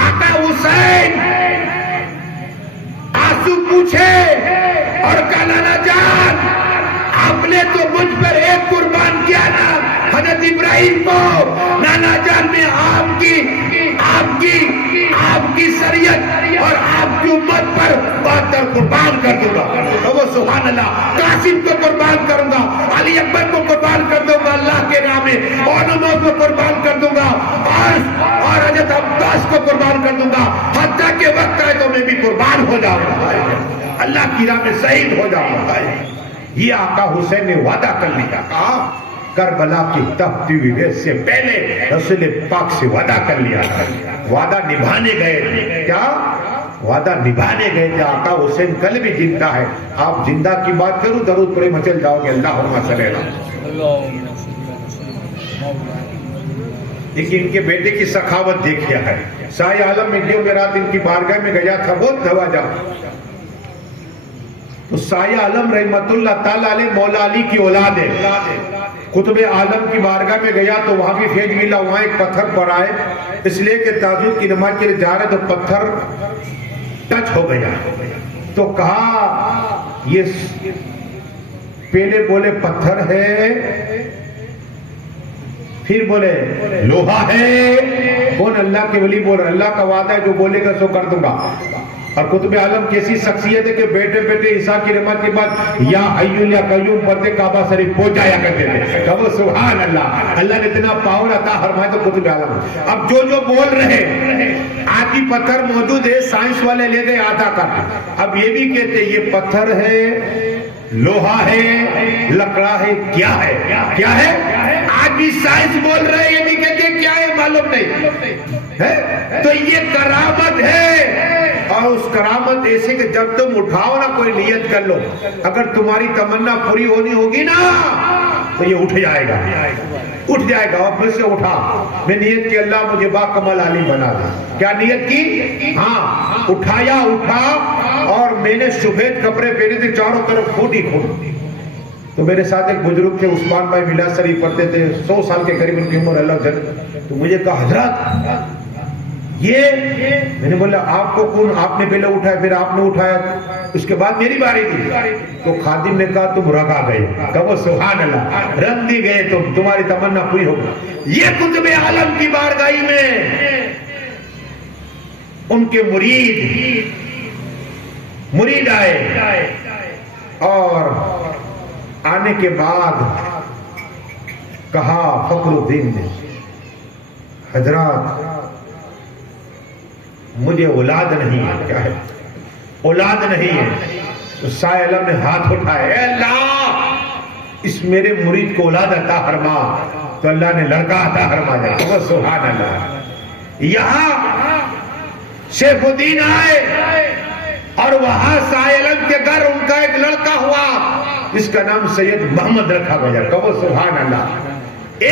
آقا حسین آنسو پوچھے اور کہا نانا جان آپ نے تو مجھ پر ایک قربان کیا نا حضرت ابراہیم کو، نانا جان میں آپ کی شریعت اور آپ کی امت پر 72 قربان کر دوں گا، تو وہ سبحان اللہ، قاسم کو قربان کروں گا، علی اکبر کو قربان کر دوں گا اللہ کے نام میں، علماء کو قربان کر دوں گا، اور حضرت عباس کو قربان کر دوں گا، حتیٰ کہ وقت آئے تو میں بھی قربان ہو جاؤں گا، اللہ کی راہ میں شہید ہو جاؤں گا۔ یہ آقا حسین نے وعدہ کر لیا، کہا کربلا کی تپتی ہوئی ریت سے پہلے رسول پاک سے وعدہ کر لیا تھا، وعدہ نبھانے گئے۔ کیا وعدہ نبھانے گئے تھے؟ آقا حسین کل بھی زندہ ہے۔ آپ زندہ کی بات کروں درود پڑھے مچل جاؤ گے، اللہم صلی اللہ۔ لیکن ان کے بیٹے کی سخاوت دیکھا ہے. شاہ عالم میں جو رات ان کی بارگاہ میں گیا تھا بہت دھواجا. تو شاہ عالم رحمت اللہ تعالی علیہ مولا علی کی اولاد ہے. قطب عالم کی بارگاہ میں گیا تو وہاں بھی فیض ملا. وہاں ایک پتھر پر آئے, اس لیے کہ تہجد کی نماز کے لیے جا رہے تو پتھر ٹچ ہو گیا. تو کہا یہ پہلے بولے پتھر ہے, پھر بولے لوہا ہے. کون؟ اللہ کے ولی بول رہے, اللہ کا وعدہ ہے جو بولے گا سو کر دوں گا. اور قطب عالم کیسی شخصیت ہے کہ بیٹے بیٹے عیسیٰ کی نماز کے بعد یا حی یا قیوم پڑھتے کعبہ شریف پہنچ جایا کرتے تھے. کہو سبحان اللہ. اللہ نے اتنا پاور عطا فرمایا. تو قطب عالم اب جو بول رہے آدھی پتھر موجود ہے, سائنس والے لے گئے آدھا کر. اب یہ بھی کہتے یہ پتھر ہے, لوہا ہے, لکڑا ہے, کیا ہے؟ کیا ہے؟ آج بھی سائنس بول رہے ہیں, یہ بھی کہتے ہیں کیا ہے معلوم نہیں. تو یہ کرامت ہے. اور اس کرامت ایسے کہ جب تم اٹھاؤ نا کوئی نیت کر لو, اگر تمہاری تمنا پوری ہونی ہوگی نا تو یہ اٹھ جائے گا, اٹھ جائے گا. اور پھر سے اٹھا, میں نیت کی اللہ مجھے باکمال عالم بنا دے. کیا نیت کی؟ ہاں, اٹھایا, اٹھا. اور میں نے سفید کپڑے پہنے تھے, چاروں طرف خود ہی خود. تو میرے ساتھ ایک بزرگ تھے, عثمان بھائی میلاد شریف پڑھتے تھے, 100 سال کے قریب ان کی عمر, اللہ جنت. تو مجھے کہا حضرت یہ, میں نے بولا آپ کو کون, آپ نے پہلے اٹھایا پھر آپ نے اٹھایا, اس کے بعد میری باری تھی. تو خادم نے کہا تم رگا گئے. کہو سبحان اللہ. رنگ دی گئے تو تمہاری تمنا پوری ہو گئی. یہ قطب عالم کی بارگاہی میں ان کے مرید آئے, اور آنے کے بعد کہا فخر الدین نے, حضرات مجھے اولاد نہیں ہے. کیا ہے؟ اولاد نہیں ہے. تو شاہ عالم نے ہاتھ اٹھائے, اے اللہ اس میرے مرید کو اولاد عطا فرما. تو اللہ نے لڑکا عطا فرمایا. سبحان اللہ. یہاں شیخ الدین آئے اور وہاں شاہ عالم کے گھر ان کا ایک لڑکا ہوا جس کا نام سید محمد رکھا گیا. کہو سبحان اللہ.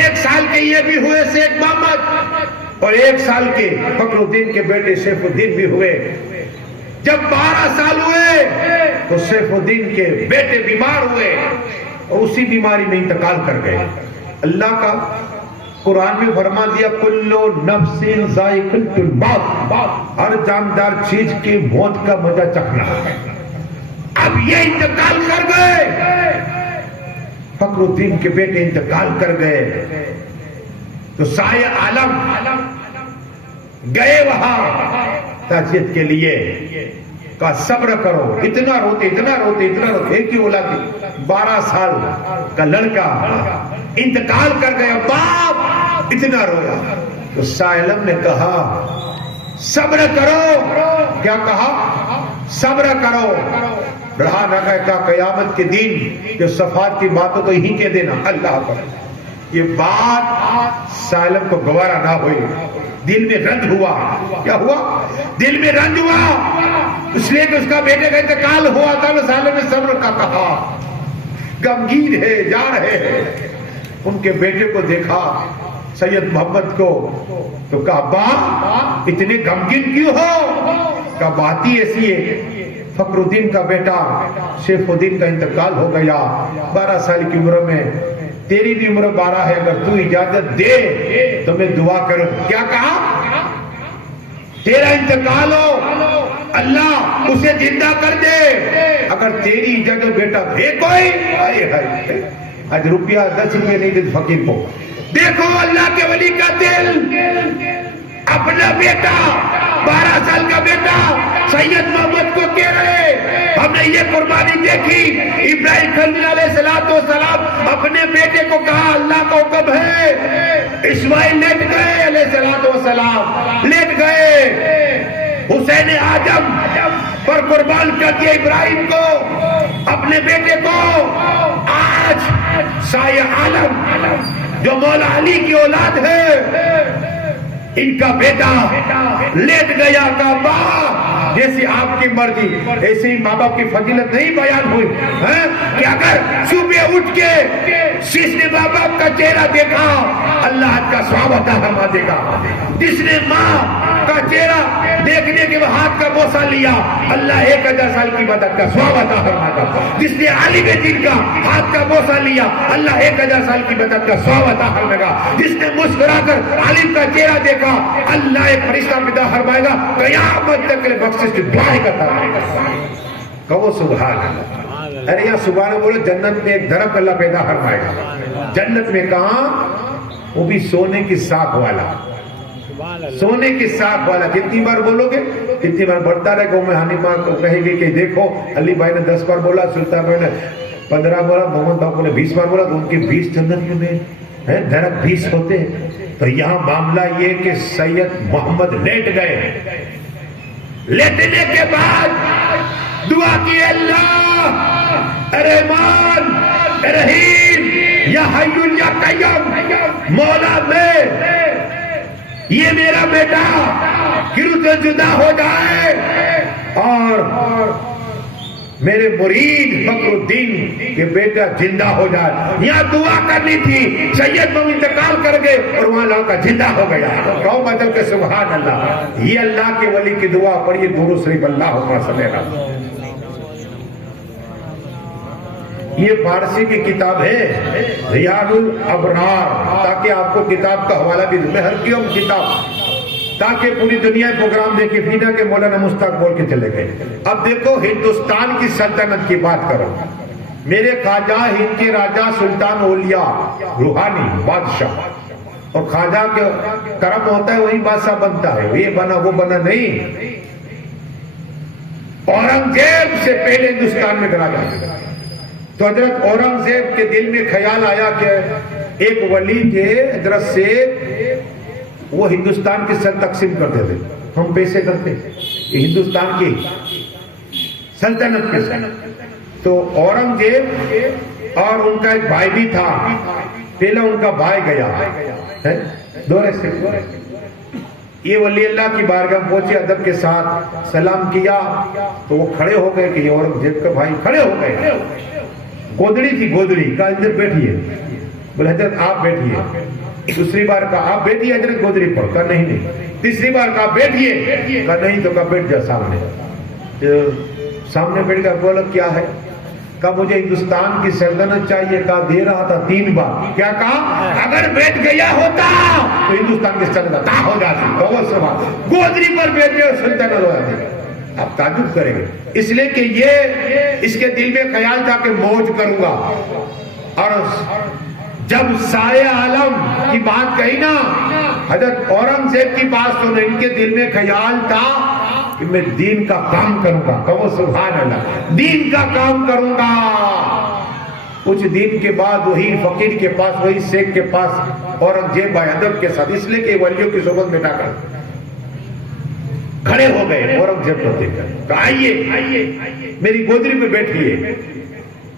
1 سال کے یہ بھی ہوئے سید محمد, اور 1 سال کے فخر الدین کے بیٹے سیف الدین بھی ہوئے. جب 12 سال ہوئے تو سیف الدین کے بیٹے بیمار ہوئے اور اسی بیماری میں انتقال کر گئے. اللہ کا قرآن میں فرما دیا کلو نفس ذائقۃ الموت, ہر جاندار چیز کی موت کا مزہ چکھنا. اب یہ انتقال کر گئے, فخر الدین کے بیٹے انتقال کر گئے. تو شاہ عالم گئے وہاں تعزیت کے لیے. کہا صبر کرو. اتنا روتے, اتنا روتے, اتنا روتے. ایک ہی اولاد تھی, 12 سال کا لڑکا انتقال کر گیا. باپ اتنا رویا. تو شاہ عالم نے کہا صبر کرو. کیا کہا؟ صبر کرو. رہا نہ گئے. کہا قیامت کے دن جو صفات کی بات ہو تو یہی کہہ دینا اللہ پر. یہ بات شاہ عالم کو گوارا نہ ہوئی. دل میں رنج ہوا. کیا ہوا؟ دل میں رنج ہوا, اس لیے کہ اس کا بیٹے کا انتقال ہوا تھا. شاہ عالم نے صبر کا کہا. غمگین ہے, جا رہے ہیں. ان کے بیٹے کو دیکھا سید محمد کو, تو کہا باپ اتنے غمگین کیوں ہو؟ کہا بات ہی ایسی ہے, فخر الدین کا بیٹا سیف الدین کا انتقال ہو گیا 12 سال کی عمر میں. تیری بھی عمر 12 ہے, اگر تو اجازت دے تو میں دعا کروں. کیا کہا؟ تیرا انتقال ہو, اللہ اسے زندہ کر دے. اگر تیری اجازت بیٹا دے کوئی. آج روپیہ 10 روپے نہیں دے فقیر کو. دیکھو اللہ کے ولی کا دل. اپنا بیٹا 12 سال کا بیٹا سید محمد کو کہہ رہے, ہم نے یہ قربانی دیکھی. ابراہیم خلیل علیہ السلام اپنے بیٹے کو کہا اللہ کا حکم ہے. اسماعیل لیٹ گئے علیہ السلام, لیٹ گئے. حسین اعظم پر قربان کر دیا ابراہیم کو, اپنے بیٹے کو. آج شاہ عالم جو مولا علی کی اولاد ہے, ان کا بیٹا لیٹ گیا. کا باپ جیسی آپ کی مرضی. ایسے ہی ماں باپ کی فضیلت نہیں بیان ہوئی کہ اگر صبح اٹھ کے جس نے ماں باپ کا چہرہ دیکھا اللہ حج کا ثواب عطا فرما دے گا. جس نے ماں کا چہرہ دیکھنے کے ہاتھ کا بوسہ لیا اللہ 1000 سال کی مدد کا ثواب عطا فرما دے گا. جس نے عالم دین کا ہاتھ کا بوسہ لیا اللہ 1000 سال کی مدد کا ثواب عطا فرمائے گا. جس نے مسکرا کر عالم کا چہرہ دیکھا اللہ ایک فرشتہ پیدا فرمائے گا قیامت تک کے بخشش کی دعائیں کرتا رہے گا. کہو سبحان اللہ. ارے یہاں سبحان بولو. جنت میں ایک درخت اللہ پیدا فرمائے گا. جنت میں کہاں؟ وہ بھی سونے کی ساکھ والا. سونے کی ساکھ والا. کتنی بار بولو گے کتنی بار بڑھتا رہے گا. میں حنیفہ کو کہے گی کہ دیکھو علی بھائی نے 10 بار بولا, سلطان بھائی نے 15 بولا, محمد باپو نے 20 بار بولا, تو ان کے 20 جنت میں درخت 20 ہوتے. تو یہاں معاملہ یہ کہ سید محمد لیٹ گئے. لیٹنے کے بعد دعا کی اللہ رحمان رحیم یا حی یا قیوم مولا میں یہ میرا بیٹا گرو سے جدا ہو جائے اور میرے مرید فخر الدین کے بیٹا زندہ ہو جائے. یہاں دعا کرنی تھی, سید بہو انتقال کر گئے اور وہاں لڑکا زندہ ہو گیا. کہو بدل کے سبحان اللہ. یہ اللہ کے ولی کی دعا پڑھیے درود شریف اللہم صلی علی محمد. یہ فارسی کی کتاب ہے ریاض الابرار, تاکہ آپ کو کتاب کا حوالہ بھی دوں. میں ہر کیوں کتاب تاکہ پوری دنیا پروگرام دیکھے فینا کے مولانا مشتاق بول کے چلے گئے. اب دیکھو ہندوستان کی سلطنت کی بات کرو. میرے خواجہ ہند کے راجہ سلطان اولیاء روحانی بادشاہ, اور خواجہ کے کرم ہوتا ہے وہی بادشاہ بنتا ہے. یہ بنا وہ بنا نہیں. اورنگزیب سے پہلے ہندوستان میں راجا, تو حضرت اورنگزیب کے دل میں خیال آیا کہ ایک ولی تھے حضرت سے, وہ ہندوستان کی سر تقسیم کرتے تھے, ہم پیسے کرتے ہندوستان کی سلطنت کے سر. تو اورنگزیب اور ان کا ایک بھائی بھی تھا, پہلے ان کا بھائی گیا دورے سے. یہ ولی اللہ کی بارگاہ پہنچے, ادب کے ساتھ سلام کیا تو وہ کھڑے ہو گئے کہ یہ اورنگزیب کا بھائی کھڑے ہو گئے. گودڑی تھی, گودڑی کہا حضرت بیٹھیے. بولے حضرت آپ بیٹھیے. دوسری بار کہا آپ بیٹھیے حضرت گودڑی پر, کہا نہیں. تیسری بار کہا بیٹھیے, کہا نہیں. تو کہا بیٹھ جا سامنے. سامنے بیٹھ کر بولا کیا ہے؟ کہا مجھے ہندوستان کی سلطنت چاہیے. کہا دے رہا تھا 3 بار. کیا کہا؟ اگر بیٹھ گیا ہوتا تو ہندوستان کی سلطنت ہو جاتی. گودڑی پر بیٹھے اور سلطنت ہو جاتی. آپ تعجب کریں گے, اس لیے کہ یہ اس کے دل میں خیال تھا کہ موج کروں گا. اور جب سارے عالم کی بات کہی نا, حضرت اورنگزیب کی بات سنے, ان کے دل میں خیال تھا کہ میں دین کا کام کروں گا. کہو سبحان اللہ. دین کا کام کروں گا. کچھ دن کے بعد وہی فقیر کے پاس, وہی شیخ کے پاس اورنگزیب بھائی ادب کے ساتھ, اس لیے کہ ولیوں کی صحبت میں کر کھڑے ہو گئے. اورنگزیب کو دیکھ کر آئیے میری گودری پہ بیٹھیے.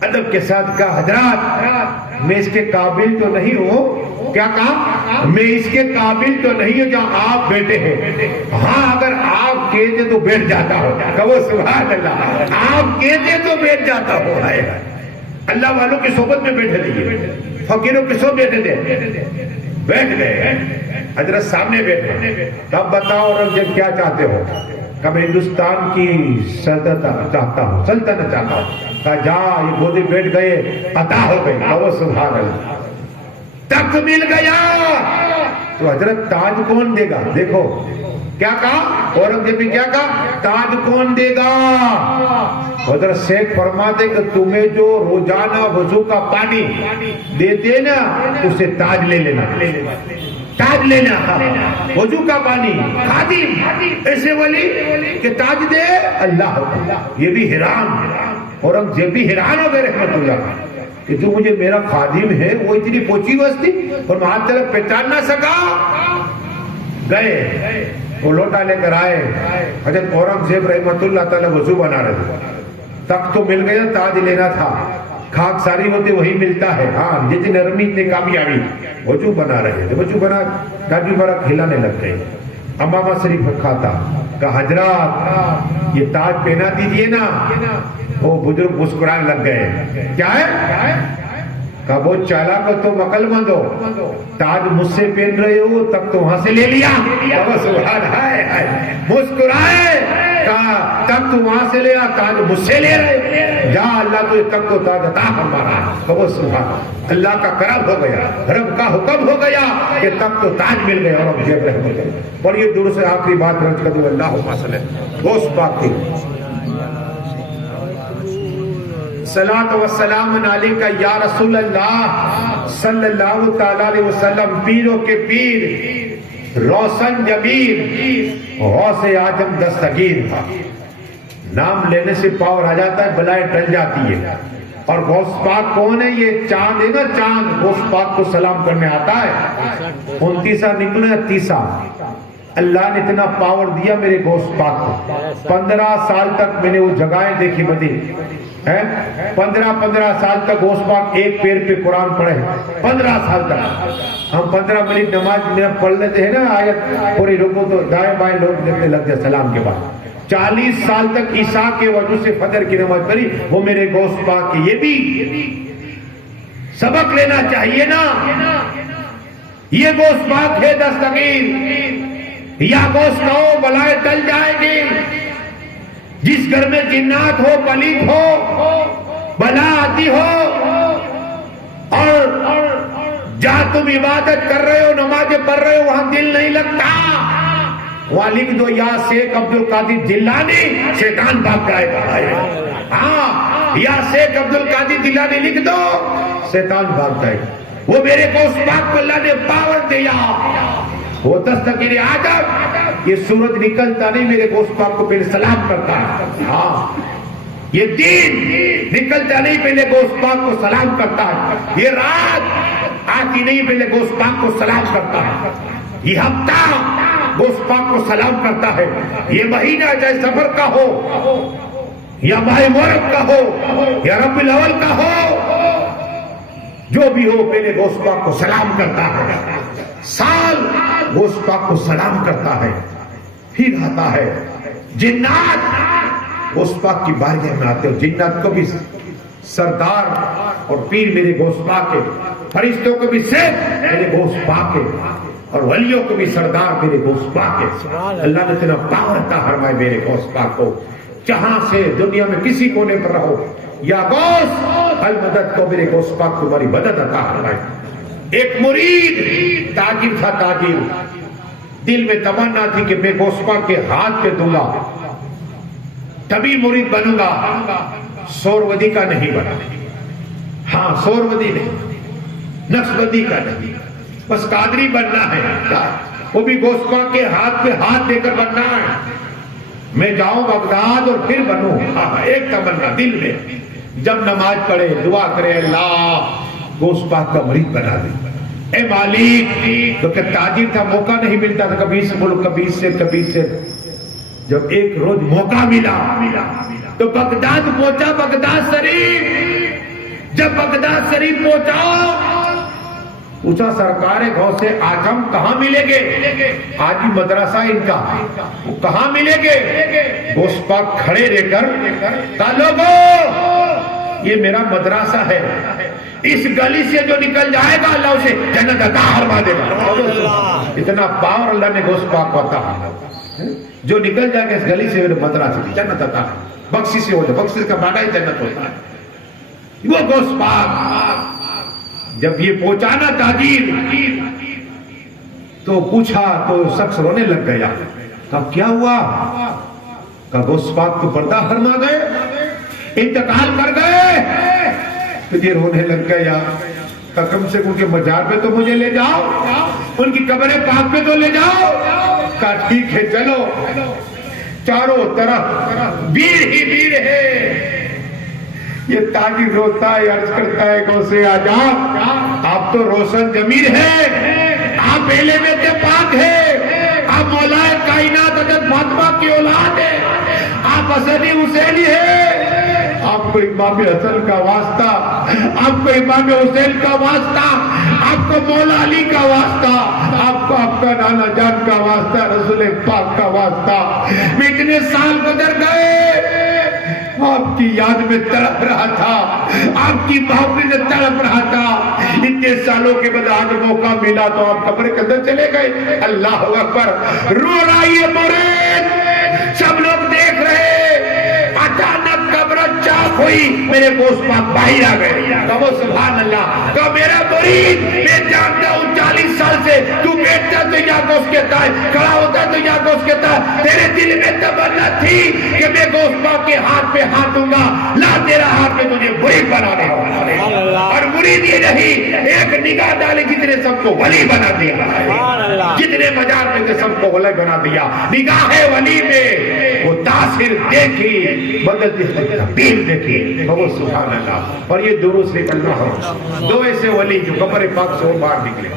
ادب کے ساتھ کہا حضرات میں اس کے قابل تو نہیں ہوں. کیا کہا؟ میں اس کے قابل تو نہیں ہوں جہاں آپ بیٹھے ہیں. ہاں اگر آپ کہتے تو بیٹھ جاتا ہو. کہو سبحان اللہ. آپ کہتے تو بیٹھ جاتا ہو. اللہ والوں کی صحبت میں بیٹھے دیئے, فقیروں کی صحبت بیٹھے دے. بیٹھ گئے. حضرت سامنے بیٹھے. تب بتاؤ اورنگزیب کیا چاہتے ہو؟ کہ میں ہندوستان کی سلطنت چاہتا ہوں, سلطنت چاہتا ہوں. کہا جا, یہ گودی بیٹھ گئے, عطا ہو گئی. کہو سبحان اللہ. تخت مل گیا. تو حضرت تاج کون دے گا؟ دیکھو کیا کہا اورنگزیب نے, کیا کہا تاج کون دے گا؟ حضرت شیخ فرماتے کہ تمہیں جو روزانہ وضو کا پانی دیتے نا اسے تاج لے لینا. تاج لینا, وضو کا پانی. خادم ایسے ولی کہ تاج دے اللہ. یہ بھی حیران, اورنگزیب بھی حیران ہو گئے رحمت اللہ کہ جو مجھے میرا خادم ہے وہ اتنی پوچھی وستی اور وہاں طرف پہچان نہ سکا. گئے, وہ لوٹا لے کر آئے. حضرت اورنگزیب رحمت اللہ تعالی وضو بنا رہے تھے. تخت تو مل گیا, تاج لینا تھا. خاک ساری ہوتے وہی ملتا ہے. ہاں جتنی نرمی اتنی کامیابی. وضو بنا رہے تھے, وضو بنا ڈاڈی برا کھلانے لگ گئے. امامہ شریف رکھا تھا، کہا حضرات یہ تاج پہنا دیجئے نا۔ وہ بزرگ مسکرانے لگ گئے، کیا ہے؟ کہا وہ چالاک ہو تم عقل مند ہو، تاج مجھ سے پہن رہے ہو تب تو وہاں سے لے لیا۔ سبحان اللہ، مسکرائے، کہا تب تو وہاں سے لیا، تاج مجھ سے لے رہے، جا اللہ تجھے تب تو تاج عطا فرما رہا ہے۔ کہا سبحان اللہ کا کرم ہو گیا، رب کا حکم ہو گیا کہ تب تو تاج مل گئے اور اب جیب رہ گئے۔ اور یہ دور سے آخری بات رج کر دوں، اللہ صلی غوث پاک کی صلاۃ و سلام علیکہ یا رسول اللہ صلی اللہ تعالی علیہ وسلم، پیروں کے پیر، روشن جبیر، غوث اعظم دستگیر تھا۔ نام لینے سے پاور آ جاتا ہے، بلائیں ٹل جاتی ہے۔ اور غوث پاک کون ہے؟ یہ چاند ہے نا، چاند غوث پاک کو سلام کرنے آتا ہے۔ 29 نکلے 30 اللہ نے اتنا پاور دیا میرے غوث پاک کو۔ 15 سال تک میں نے وہ جگہیں دیکھی مدینے، 15 سال تک غوث پاک ایک پیر پہ قرآن پڑھے، 15 سال تک۔ ہم 15 منٹ نماز میں پڑھ لیتے ہیں نا آیت پوری، رکو تو دائیں بائیں لوگ دیکھنے لگتے سلام کے بعد۔ 40 سال تک عیسیٰ کے وجہ سے فجر کی نماز پڑھی، وہ میرے غوث پاک کی۔ یہ بھی سبق لینا چاہیے نا، یہ غوث پاک ہے دستگیر۔ یا غوث کہو بلائیں ٹل جائیں گی۔ جس گھر میں جنات ہو، پلیت ہو، بلا آتی ہو، اور جہاں تم عبادت کر رہے ہو، نمازیں پڑھ رہے ہو، وہاں دل نہیں لگتا، وہاں لکھ دو یا شیخ عبد القادر جیلانی، شیطان بھاگ جائے گا۔ ہاں، یا شیخ عبد القادر جیلانی لکھ دو، شیطان بھاگ جائے گا۔ وہ میرے غوث پاک کو اللہ نے پاور دیا۔ وہ دستگیر آدم، یہ سورج نکلتا نہیں میرے غوث پاک کو پہلے سلام کرتا ہے۔ ہاں، یہ دین نکلتا نہیں پہلے غوث پاک کو سلام کرتا ہے۔ یہ رات آتی نہیں پہلے غوث پاک کو سلام کرتا ہے۔ یہ ہفتہ غوث پاک کو سلام کرتا ہے۔ یہ مہینہ چاہے سفر کا ہو یا ماہ محرم کا ہو یا ربیع الاول کا ہو، جو بھی ہو پہلے غوث پاک کو سلام کرتا ہے۔ سال غوث پاک کو سلام کرتا ہے، پھر آتا ہے جنات غوث پاک کی بارگاہ میں آتے ہو۔ جنات کو بھی سردار اور پیر میرے غوث پاک ہے، فرشتوں کو بھی سیف میرے غوث پاک ہے، اور ولیوں کو بھی سردار میرے غوث پاک ہے۔ اللہ نے اتنا پاور عطا فرمائے میرے غوث پاک کو، جہاں سے دنیا میں کسی کونے پر رہو، یا غوث المدد کو میرے غوث پاک کو بڑی مدد عطا فرمائے۔ ایک مرید تاجر تھا، تاجر، دل میں تمنا تھی کہ میں غوث پاک کے ہاتھ پہ دوں گا تبھی مرید بنوں گا۔ سورودی کا نہیں بنا، ہاں سورودی نہیں، نقشبندی کا نہیں، بس قادری بننا ہے، وہ بھی غوث پاک کے ہاتھ پہ ہاتھ دے کر بننا ہے۔ میں جاؤں بغداد اور پھر بنوں، ہاں ایک تمنا دل میں، جب نماز پڑھے دعا کرے اللہ غوث پاک کا مرید بنا دے۔ اے مالک، تو کہ تاجر تھا، موقع نہیں ملتا تھا، کبھی سے بولو، کبھی سے۔ جب ایک روز موقع ملا تو بغداد پہنچا، بغداد شریف۔ جب بغداد شریف پہنچا، پوچھا سرکار غوث اعظم کہاں ملیں گے؟ آج بھی مدرسہ ان کا، وہ کہاں ملیں گے؟ غوث پاک کھڑے رہ کر کہا لوگو یہ میرا مدرسہ ہے، اس گلی سے جو نکل جائے گا اللہ اسے جنت عطا فرما دے گا۔ اتنا پاور اللہ نے غوث پاک کو عطا فرمایا، جو نکل جائے گا اس گلی سے مدرسہ سے جنت عطا، بخشش سے ہو جائے، بخشش کا معنی جنت ہوتا ہے۔ وہ غوث پاک جب یہ پہنچانا تاجر تو پوچھا تو شخص رونے لگ گیا۔ کہا کیا ہوا؟ کہا غوث پاک تو پردہ فرما گئے، انتقال کر گئے۔ تجھے رونے لگ گیا، کم سے کم کے مزار پہ تو مجھے لے جاؤ، ان کی قبر پاک پہ تو لے جاؤ۔ کہا ٹھیک ہے چلو۔ چاروں طرف بھیڑ ہی بھیڑ ہے۔ یہ تاجر روتا ہے، عرض کرتا ہے غوث اعظم آپ تو روشن ضمیر ہے، آپ پہلے میں سے پاک ہے، آپ مولا کائنات حضرت فاطمہ کی اولاد ہے، آپ حسنی حسینی ہے، آپ کو امام حسن کا واسطہ، آپ کو امام حسین کا واسطہ، آپ کو مولا علی کا واسطہ، آپ کو آپ کا نانا جان کا واسطہ، رسول پاک کا واسطہ۔ اتنے سال گزر گئے، آپ کی یاد میں تڑپ رہا تھا، آپ کی محبت میں تڑپ رہا تھا۔ اتنے سالوں کے بعد آج موقع ملا تو آپ قبر کے اندر چلے گئے۔ اللہ اکبر، رو رہا یہ مرید، سب لوگ دیکھ رہے، اچانک قبر چاک ہوئی، میرے گوشت پاک باہر آ گئے۔ کہو سبحان اللہ، کہ میرا مرید، میں جانتا ہوں 40 سال سے تو بیٹھتا تو یا گوشت کہتا ہے، کھڑا ہوتا تو یا گوشت کہتا ہے، تیرے دل میں تمنا تھی کہ میں گوشت پاک کے ہاتھ پہ ہاتھ دوں گا، لا تیرا ہاتھ میں مجھے مرید بنا دے۔ اور مرید یہ نہیں، ایک نگاہ ڈالے جتنے سب کو ولی بنا دیا، جتنے مزار میں سب کو ولی بنا دیا۔ نگاہ ولی میں وہ تاثیر دیکھی، بدلتی تبدیل دیکھی، وہ سبحان اللہ۔ اور یہ دروس نکلنا ہو، دو ایسے ولی جو قبر پاک سے وہ باہر نکلے،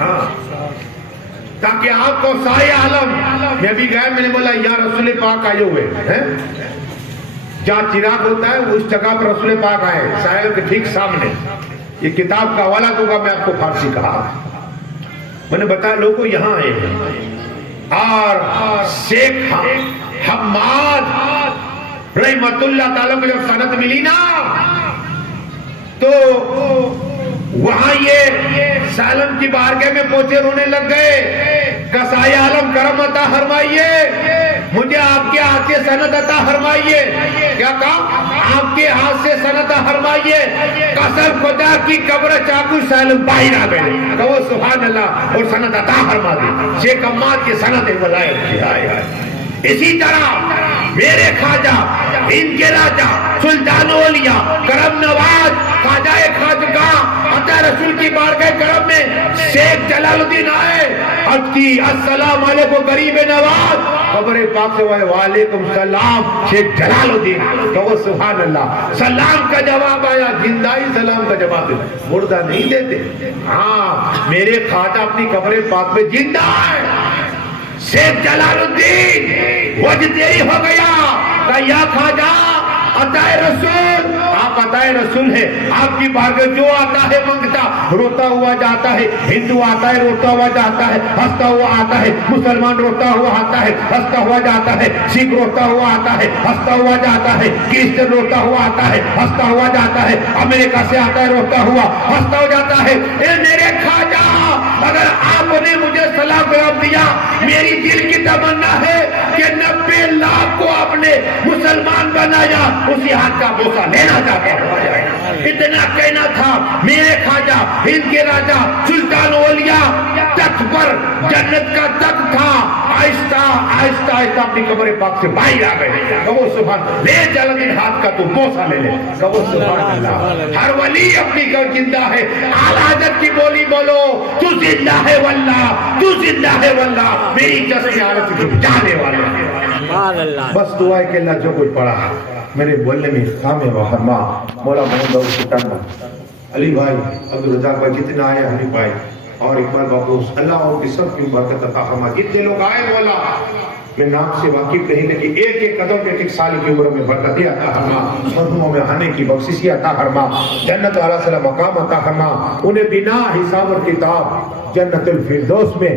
ہاں، تاکہ آپ کو سائے عالم میں بھی گئے، میں نے بولا یا رسول پاک آئے ہوئے ہیں، جہاں چراغ ہوتا ہے اس جگہ پر رسول پاک آئے، سائے عالم کے ٹھیک سامنے۔ یہ کتاب کا حوالہ دوں گا میں آپ کو، فارسی کہا، میں نے بتایا لوگوں یہاں آئے ہیں، اور شیخ حماد رحمت اللہ تعالیٰ کو جب سند ملی نا تو وہاں یہ سالم کی بارگاہ میں پہنچے، رونے لگ گئے، قصائے عالم کرم عطا فرمائیے، مجھے آپ کے ہاتھ سے سند عطا فرمائیے۔ کیا کہا؟ آپ کے ہاتھ سے سند عطا فرمائیے۔ قسم خدا کی قبر چاکو سالم باہر آ گئے، کہو سبحان اللہ، اور سند عطا فرما دی۔ شیخ حماد کی سند ولایت کی آئے۔ اسی طرح میرے خواجہ، ان کے راجہ، سلطان اولیاء، کرم نواز، خواجہ خواجگاہ، عطا رسول کی بارگاہ کرم میں شیخ جلال الدین آئے، عرض کی السلام علیکم غریب نواز، قبر پاک سے وہ وعلیکم السلام شیخ جلال الدین، کہو سبحان اللہ۔ سلام کا جواب آیا، زندہ ہی سلام کا جواب دیتے، مردہ نہیں دیتے۔ ہاں، میرے خواجہ اپنی قبر پاک میں زندہ ہے۔ شیخ جلال الدین وجدی ہو گیا کہ یا خواجہ عطائے رسول، آپ عطائے رسول ہیں، آپ کی بارگاہ جو آتا ہے منگتا، روتا ہوا جاتا ہے، ہندو آتا ہے روتا ہوا جاتا ہے، ہنستا ہوا آتا ہے، مسلمان روتا ہوا آتا ہے، ہنستا ہوا جاتا ہے، سکھ روتا ہوا آتا ہے، ہنستا ہوا جاتا ہے، کرسچن روتا ہوا آتا ہے، ہنستا ہوا جاتا ہے، امریکہ سے آتا ہے روتا ہوا ہنستا ہو جاتا ہے۔ اے میرے خواجہ، اگر آپ نے مجھے سلام جواب دیا، میری دل کی تمنا ہے کہ 90 لاکھ کو آپ نے مسلمان بنایا، اسی ہاتھ کا بوسہ لینا چاہتا ہوں۔ اتنا کہنا تھا، میرے خواجہ، ہند کے راجہ، سلطان اولیاء، تخت پر جنت کا تخت تھا، آہستہ آہستہ آہستہ اپنی قبر پاک سے باہر آ گئے، کہو سبحان، لے جلد ان ہاتھ کا تو بوسہ لے لے، کہو سبحان اللہ۔ ہر ولی اپنی گھر زندہ ہے، اعلیٰ حضرت کی بولی بولو، تو زندہ ہے واللہ، تو زندہ ہے واللہ، میری جسم عالم کی جانے والا۔ بس دعا ہے کہ اللہ جو کچھ پڑھا میرے بولنے میں خامے وحرما، مولا محمد داؤد سلطان علی بھائی، عبدالرزاق بھائی، جتنے آئے حنیف بھائی اور اقبال باپوس، اللہ اور کی سب کی برکت عطا فرما۔ جتنے لوگ آئے مولا، میں نام سے واقف نہیں لیکن ایک ایک قدم پہ ایک سال کی عمر میں برکتی عطا فرما، مرحوموں میں آنے کی بخششی عطا فرما، جنت والا صلی مقام عطا فرما، انہیں بنا حساب اور کتاب جنت الفردوس میں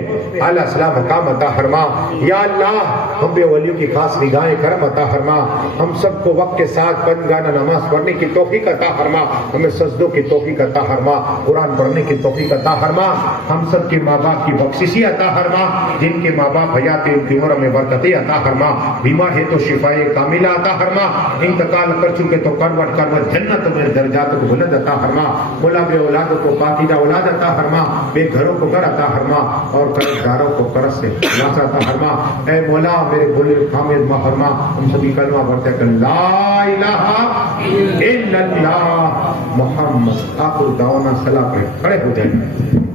اعلیٰ سلام مقام عطا فرما۔ یا اللہ، ہم بے ولیوں کی خاص نگاہیں کرم عطا فرما، ہم سب کو وقت کے ساتھ پنجگانہ نماز پڑھنے کی توفیق عطا فرما، ہمیں سجدوں کی توفیق عطا فرما، قرآن پڑھنے کی توفیق عطا فرما، ہم سب کے ماں باپ کی بخششی عطا فرما، جن کے ماں باپ حیات ان کی عمر میں برکتیں عطا فرما، بیمار ہے تو شفائے کاملہ عطا فرما، انتقال کر چکے تو کروٹ کروٹ جنت میں درجات کو بلند عطا فرما، مولا بے اولاد کو پاکیزہ اولاد عطا فرما، بے گھروں کو گھر عطا فرما، اور قرض داروں کو قرض سے خلاص عطا فرما۔ اے مولا میرے بولے خامد محرما، ہم سبھی کلمہ پڑھتے ہیں کہ لا الہ الا اللہ محمد، آخر دعوانا صلاح پہ کھڑے ہو جائیں۔